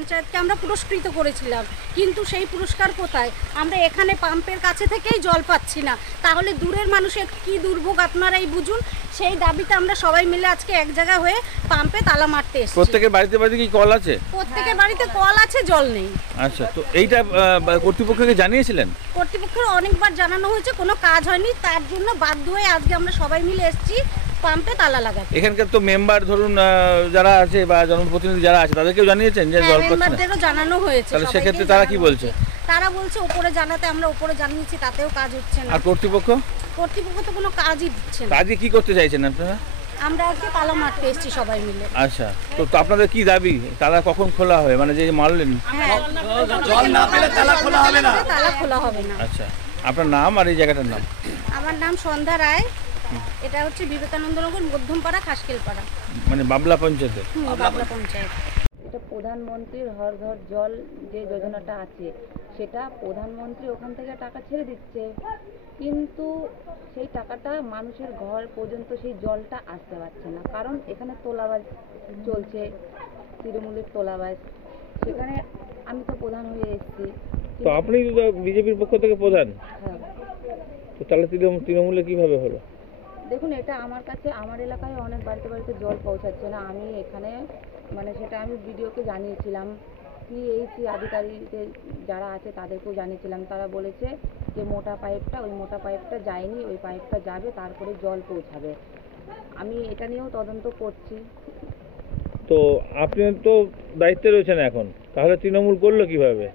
পঞ্চায়েতকে আমরা পুরস্কৃত করেছিলাম, কিন্তু সেই পুরস্কার কোথায়? আমরা এখানে পাম্পের কাছে থেকেই জল পাচ্ছি না, তাহলে দূরের মানুষের কি দুর্ভোগ আপনারাই বুঝুন। সেই দাবিতে আমরা সবাই মিলে আজকে এক জায়গায় হয়ে পাম্পে তালা মারতে এসেছি। প্রত্যেকের বাড়িতে বাড়িতে কি কল আছে? প্রত্যেকের বাড়িতে কল আছে, জল নেই। আচ্ছা, তো এইটা কর্তৃপক্ষকে জানিয়েছিলেন? কর্তৃপক্ষের অনেকবার জানানো হয়েছে, কোনো কাজ হয়নি, তার জন্য বাধ্য হয়ে আজকে আমরা সবাই মিলে এসেছি পাম্পে তালা লাগাতে। এখানকার তো মেম্বার ধরুন যারা আছে বা জনপ্রতিনিধি যারা আছে তাদেরকেও জানিয়েছেন যে জল পাচ্ছে না? মেম্বারদেরও জানানো হয়েছে। তাহলে সেক্ষেত্রে তারা কি বলছে? তারা বলছে উপরে জানাতে, আমরা উপরে জানিয়েছি, তাতেও কাজ হচ্ছে না। আর কর্তৃপক্ষ তো কোনো কাজই দিচ্ছে না। কাজে কি করতে চাইছেন আপনারা? আমরা আজকে তালা মারতে এসেছি সবাই মিলে। আচ্ছা, তো আপনাদের কি দাবি? তালা কখন খোলা হবে, মানে যে মারলেন? জল না পেলে তালা খোলা হবে না। তালা খোলা হবে না। আচ্ছা, আপনার নাম আর এই জায়গাটার নাম? আমার নাম সন্ধ্যা রায়। এটা হচ্ছে বিবেকানন্দনগর মধ্যমপাড়া, খাসকেলপাড়া, মানে বাবলা পঞ্চায়েতে। বাবলা পঞ্চায়েত। এটা প্রধানমন্ত্রীর হর ঘর জল যে যোজনাটা আছে, সেটা প্রধানমন্ত্রী ওখান থেকে টাকা ছেড়ে দিচ্ছে, কিন্তু সেই টাকাটা মানুষের ঘর পর্যন্ত সেই জলটা আসতে পারছে না। কারণ এখানে তোলাবাজ চলছে, তৃণমূলের তোলাবাজ। সেখানে আমি তো প্রধান হয়ে এসেছি। তো আপনি তো বিজেপির পক্ষ থেকে প্রধান। হ্যাঁ, তো তাহলে তৃণমূলে কিভাবে হলো? দেখুন, এটা আমার কাছে, আমার এলাকায় অনেক বাড়িতে বাড়িতে জল পৌঁছাচ্ছে না। আমি এখানে মানে সেটা আমি ভিডিওকে জানিয়েছিলাম, পিএইচি আধিকারিকদের যারা আছে তাদেরকেও জানিয়েছিলাম। তারা বলেছে যে মোটা পাইপটা, ওই মোটা পাইপটা যায়নি, ওই পাইপটা যাবে, তারপরে জল পৌঁছাবে। আমি এটা নিয়েও তদন্ত করছি। তো আপনি তো দায়িত্বে রয়েছেন এখন, তাহলে তৃণমূল করলো কিভাবে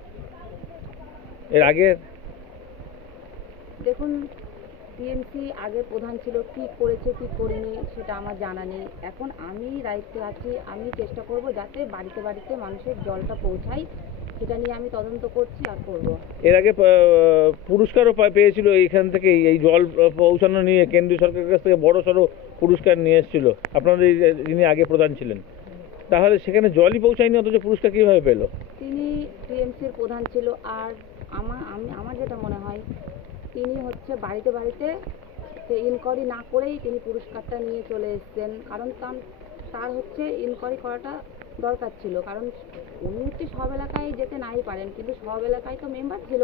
এর আগে? দেখুন, টিএমসি আগে প্রধান ছিল, কি করেছে কি করেনি সেটা আমার জানা নেই। এখন আমি দায়িত্বে আছি, আমি চেষ্টা করব যাতে বাড়িতে বাড়িতে মানুষের জলটা পৌঁছায়, সেটা নিয়ে আমি তদন্ত করছি আর করব। এর আগে পুরস্কারও পেয়েছিল এইখান থেকে, এই জল পৌঁছানো নিয়ে কেন্দ্রীয় সরকারের কাছ থেকে বড় সড়ো পুরস্কার নিয়ে এসেছিল আপনাদের যিনি আগে প্রধান ছিলেন। তাহলে সেখানে জলই পৌঁছায়নি, অথচ পুরস্কার কীভাবে পেলো? তিনি টিএমসির প্রধান ছিল। আর আমার যেটা মনে হয়, তিনি হচ্ছে বাড়িতে বাড়িতে ইনকোয়ারি না করেই তিনি পুরস্কারটা নিয়ে চলে এসেছেন। কারণ তার হচ্ছে ইনকোয়ারি করাটা দরকার ছিল, কারণ উনি হচ্ছে সব এলাকায় যেতে নাই পারেন, কিন্তু সব এলাকায় তো মেম্বার ছিল,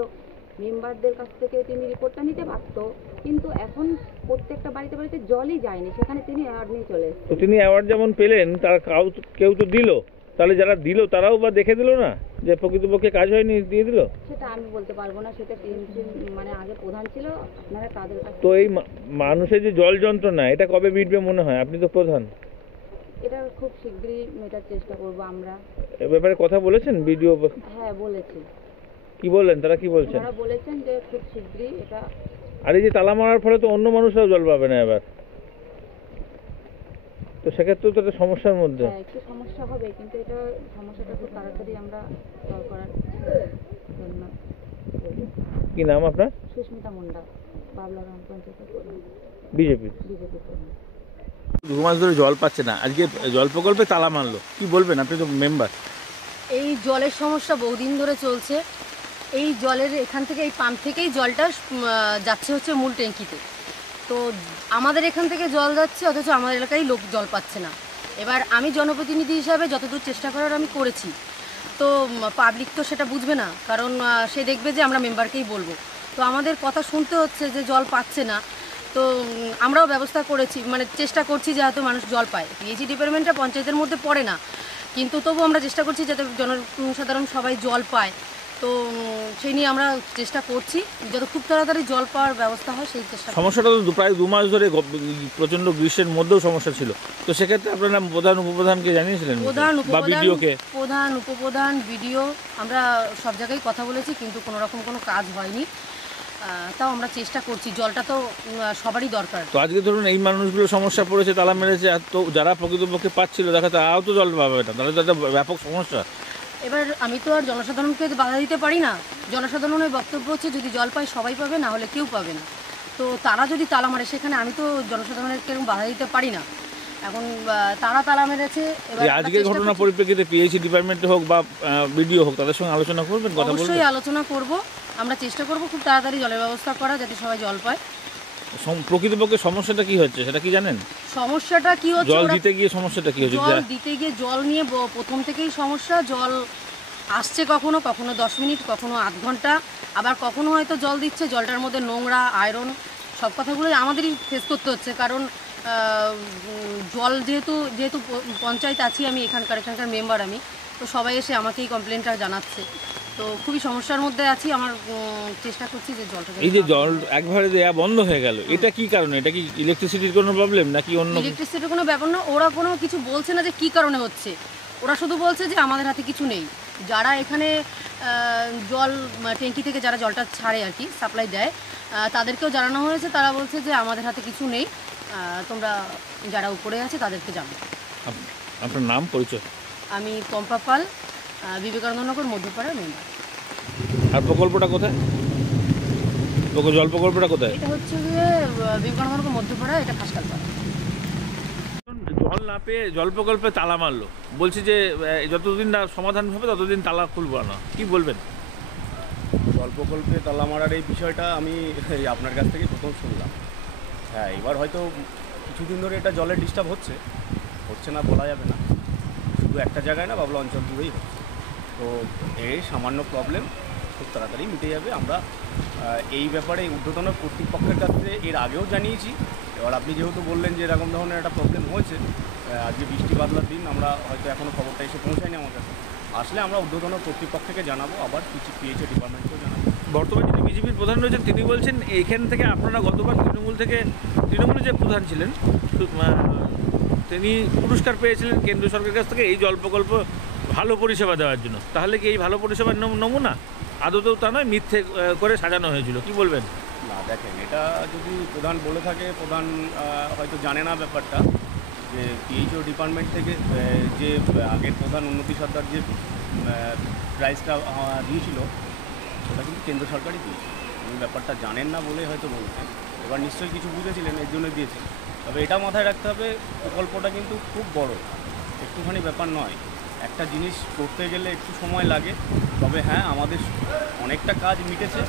মেম্বারদের কাছ থেকে তিনি রিপোর্টটা নিতে পারত। কিন্তু এখন প্রত্যেকটা বাড়িতে বাড়িতে জলই যায়নি, সেখানে তিনি অ্যাওয়ার্ড নিয়ে চলে এসেছেন। তো তিনি অ্যাওয়ার্ড যেমন পেলেন, তার কেউ তো দিল, তাহলে যারা দিল তারাও বা দেখে দিল না যে প্রকৃতপক্ষে কাজ হয়নি, দিয়ে দিল? সেটা আমি বলতে পারবো না, সেটা টিএমসি মানে আগে প্রধান ছিল, আপনারা তাদের কাছে। তো এই মানুষের যে জল যন্ত্রণা, এটা কবে মিটবে মনে হয়? আপনি তো প্রধান। এটা খুব শীঘ্রই মেটার চেষ্টা করব আমরা। এ ব্যাপারে কথা বলেছেন ভিডিও? হ্যাঁ, বলেছি। কি বললেন, তারা কি বলছেন? তারা বলেছেন যে খুব শীঘ্রই এটা। আর এই যে তালা মারার ফলে তো অন্য মানুষরাও জল পাবে না এবার, তো সেক্ষেত্রেও তো একটা সমস্যার মধ্যে। হ্যাঁ, একটু সমস্যা হবে, কিন্তু এটা সমস্যাটা খুব তাড়াতাড়ি আমরা সলভ করার জন্য। কি নাম আপনার? সুস্মিতা মুন্ডা, বাবলা গ্রাম পঞ্চায়েতের বিজেপি। প্রধান। 2 মাস ধরে জল পাচ্ছে না, আজকে জল প্রকল্পে তালা মারলো, কি বলবেন? আপনি তো মেম্বার। এই জলের সমস্যা বহুদিন ধরে চলছে। এই জলের এখান থেকে, এই পাম্প থেকেই জলটা যাচ্ছে হচ্ছে মূল ট্যাঙ্কিতে। তো আমাদের এখান থেকে জল যাচ্ছে, অথচ আমার এলাকায় লোক জল পাচ্ছে না। এবার আমি জনপ্রতিনিধি হিসাবে যতদূর চেষ্টা করার আমি করেছি, তো পাবলিক তো সেটা বুঝবে না, কারণ সে দেখবে যে আমরা মেম্বারকেই বলবো। তো আমাদের কথা শুনতে হচ্ছে যে জল পাচ্ছে না। তো আমরাও ব্যবস্থা করেছি, মানে চেষ্টা করছি যাতে মানুষ জল পায়। পিএইচি ডিপার্টমেন্টটা পঞ্চায়েতের মধ্যে পড়ে না, কিন্তু তবু আমরা চেষ্টা করছি যাতে জনসাধারণ সবাই জল পায়। তো সেই নিয়ে আমরা চেষ্টা করছি, যত খুব তাড়াতাড়ি জল পাওয়ার ব্যবস্থা হয় সেই চেষ্টা। সমস্যাটা তো প্রায় 2 মাস ধরে, প্রচণ্ড গ্রীষ্মের মধ্যেও সমস্যা ছিল। তো সেক্ষেত্রে আপনারা প্রধান উপপ্রধানকে জানিয়েছিলেন? প্রধান উপপ্রধান বিডিও আমরা সব জায়গায় কথা বলেছি, কিন্তু কোনো রকম কোনো কাজ হয়নি। তাও আমরা চেষ্টা করছি, জলটা তো সবারই দরকার। তো আজকে ধরুন এই মানুষগুলো সমস্যা পড়েছে, তালা মেরেছে, আর তো যারা প্রকৃতপক্ষে পাচ্ছিল দেখা তারাও তো জল পাবে না, তাহলে তো একটা ব্যাপক সমস্যা। এবার আমি তো আর জনসাধারণকে বাধা দিতে পারি না। জনসাধারণের বক্তব্য হচ্ছে যদি জল পায় সবাই পাবে, না হলে কেউ পাবে না। তো তারা যদি তালা মারে, সেখানে আমি তো জনসাধারণের কেউ বাধা দিতে পারি না। এখন তারা তালা মেরেছে। আজকের ঘটনা পরিপ্রেক্ষিতে পিএইচি ডিপার্টমেন্টে হোক বা বিডিও হোক, তাদের সঙ্গে আলোচনা করবেন? কথা বলবেন? অবশ্যই আলোচনা করব, আমরা চেষ্টা করব খুব তাড়াতাড়ি জলের ব্যবস্থা করা, যাতে সবাই জল পায়। প্রকৃতপক্ষে সমস্যাটা কি হচ্ছে সেটা কি জানেন? সমস্যাটা কি হচ্ছে, জল দিতে গিয়ে সমস্যাটা কি হচ্ছে? জল দিতে গিয়ে জল নিয়ে প্রথম থেকেই সমস্যা। জল আসছে কখনো কখনো 10 মিনিট, কখনো আধ ঘন্টা, আবার কখনো হয়তো জল দিচ্ছে, জলটার মধ্যে নোংরা, আয়রন, সব কথাগুলোই আমাদেরই ফেস করতে হচ্ছে। কারণ জল যেহেতু পঞ্চায়েত আছি আমি, এখানকার মেম্বার আমি, তো সবাই এসে আমাকেই কমপ্লেনটা জানাচ্ছে। তো খুবই সমস্যার মধ্যে আছি। আমার চেষ্টা করছি যে জলটা, এই যে জল একবারে দেয়া বন্ধ হয়ে গেল, এটা কি কারণে? এটা কি ইলেকট্রিসিটির কোনো প্রবলেম নাকি অন্য? ইলেকট্রিসিটির কোনো ব্যাপার না, ওরা কোনো কিছু বলছে না যে কী কারণে হচ্ছে। ওরা শুধু বলছে যে আমাদের হাতে কিছু নেই। যারা এখানে জল ট্যাঙ্কি থেকে যারা জলটা ছাড়ে আর কি, সাপ্লাই দেয়, তাদেরকেও জানানো হয়েছে। তারা বলছে যে আমাদের হাতে কিছু নেই, তোমরা যারা উপরে আছে তাদেরকে জানো। আপনার নাম, পরিচয়? আমি পম্পা পাল, বিবেকানন্দনগর মধ্যপাড়ার মেম্বার। আর প্রকল্পটা কোথায়? জল প্রকল্পটা কোথায়? এটা হচ্ছে গিয়ে বিবেকানন্দনগর মধ্যপাড়া, এটা খাসকালপাড়া। জল না পেয়ে জল প্রকল্পে তালা মারলো, বলছি যে যতদিন না সমাধান হবে ততদিন তালা খুলবো না, কি বলবেন? জল প্রকল্পে তালা মারার এই বিষয়টা আমি আপনার কাছ থেকে প্রথম শুনলাম। হ্যাঁ, এবার হয়তো কিছুদিন ধরে এটা জলের ডিস্টার্ব হচ্ছে না বলা যাবে না, শুধু একটা জায়গায় না, বাবলা অঞ্চল জুড়েই হচ্ছে। তো এই সামান্য প্রবলেম খুব তাড়াতাড়ি মিটে যাবে। আমরা এই ব্যাপারে ঊর্ধ্বতন কর্তৃপক্ষের কাছে এর আগেও জানিয়েছি। এবার আপনি যেহেতু বললেন যে এরকম ধরনের একটা প্রবলেম হয়েছে, আজকে বৃষ্টি বাদলার দিন, আমরা হয়তো এখনও খবরটা এসে পৌঁছায়নি আমার কাছে। আসলে আমরা ঊর্ধ্বতন কর্তৃপক্ষকে জানাবো, আবার পিএইচই ডিপার্টমেন্টকেও জানাবো। বর্তমানে যিনি বিজেপির প্রধান রয়েছেন তিনি বলছেন এইখান থেকে আপনারা গতবার তৃণমূলের যে প্রধান ছিলেন তিনি পুরস্কার পেয়েছিলেন কেন্দ্রীয় সরকারের কাছ থেকে এই জল প্রকল্প ভালো পরিষেবা দেওয়ার জন্য। তাহলে কি এই ভালো পরিষেবার নমুনা? আদতেও তা নয়, মিথ্যে করে সাজানো হয়েছিল, কি বলবেন? না, দেখেন, এটা যদি প্রধান বলে থাকে, প্রধান হয়তো জানে না ব্যাপারটা, যে পিএইচও ডিপার্টমেন্ট থেকে যে আগের প্রধান উন্নতি সরকার যে প্রাইজটা দিয়েছিল ওটা কিন্তু কেন্দ্র সরকারই দিয়েছিল। উনি ব্যাপারটা জানেন না বলে হয়তো বলছেন, এবার নিশ্চয়ই কিছু বুঝেছিলেন, এর জন্য দিয়েছেন। তবে এটা মাথায় রাখতে হবে, প্রকল্পটা কিন্তু খুব বড়, একটুখানি ব্যাপার নয়। একটা জিনিস করতে গেলে একটু সময় লাগে। তবে হ্যাঁ, আমাদের অনেকটা কাজ মিটেছে,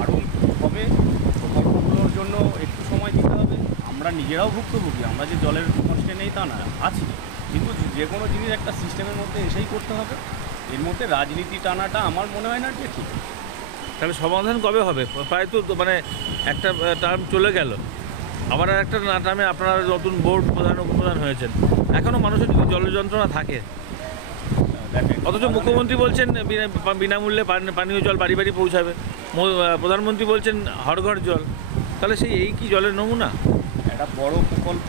আরও হবে। প্রকল্পগুলোর জন্য একটু সময় দিতে হবে। আমরা নিজেরাও ভুক্তভোগী, আমরা যে জলের কষ্টে নেই তা না, আছি। কিন্তু যে কোনো জিনিস একটা সিস্টেমের মধ্যে এসেই করতে হবে। এর মধ্যে রাজনীতি টানাটা আমার মনে হয় না যে ঠিক। তাহলে সমাধান কবে হবে? প্রায় তো মানে একটা টার্ম চলে গেল, আবার আর একটা টার্মে আপনারা নতুন বোর্ড প্রধান উপপ্রধান হয়েছেন, এখনও মানুষের যদি জলের যন্ত্রণা থাকে, অথচ মুখ্যমন্ত্রী বলছেন বিনামূল্যে পানীয় জল বাড়ি বাড়ি পৌঁছাবে, প্রধানমন্ত্রী বলছেন হর ঘর জল, তাহলে এই কি জলের নমুনা? একটা বড় প্রকল্প,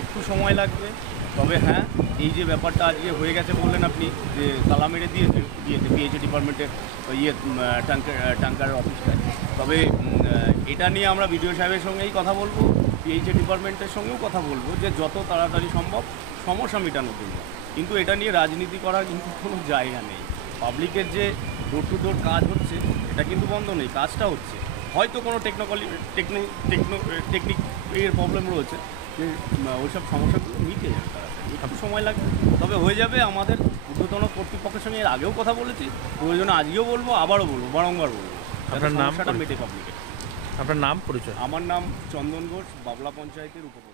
একটু সময় লাগবে। তবে হ্যাঁ, এই যে ব্যাপারটা আজকে হয়ে গেছে বললেন আপনি, যে তালা মেরে দিয়েছে পিএইচই ডিপার্টমেন্টের ট্যাঙ্কারের অফিসটায়, তবে এটা নিয়ে আমরা বিডিও সাহেবের সঙ্গেই কথা বলবো, পিএইচই ডিপার্টমেন্টের সঙ্গেও কথা বলবো, যে যত তাড়াতাড়ি সম্ভব সমস্যা মেটানোর জন্য। কিন্তু এটা নিয়ে রাজনীতি করার কিন্তু কোনো জায়গা নেই। পাবলিকের যে ডোর টু ডোর কাজ হচ্ছে, এটা কিন্তু বন্ধ নেই, কাজটা হচ্ছে। হয়তো কোনো টেকনিক এর প্রবলেম রয়েছে, যে ওইসব সমস্যাগুলো মিটে যাবে তাড়াতাড়ি, একটু সময় লাগবে, তবে হয়ে যাবে। আমাদের ঊর্ধ্বতন কর্তৃপক্ষের সঙ্গে এর আগেও কথা বলেছি, প্রয়োজনে আজকেও বলবো, আবারও বলবো, বারংবার বলবো। আপনার নাম, মেটে পাবলিকের। আপনার নাম, পরিচয়? আমার নাম চন্দন ঘোষ, বাবলা পঞ্চায়েতের উপপ্রধান।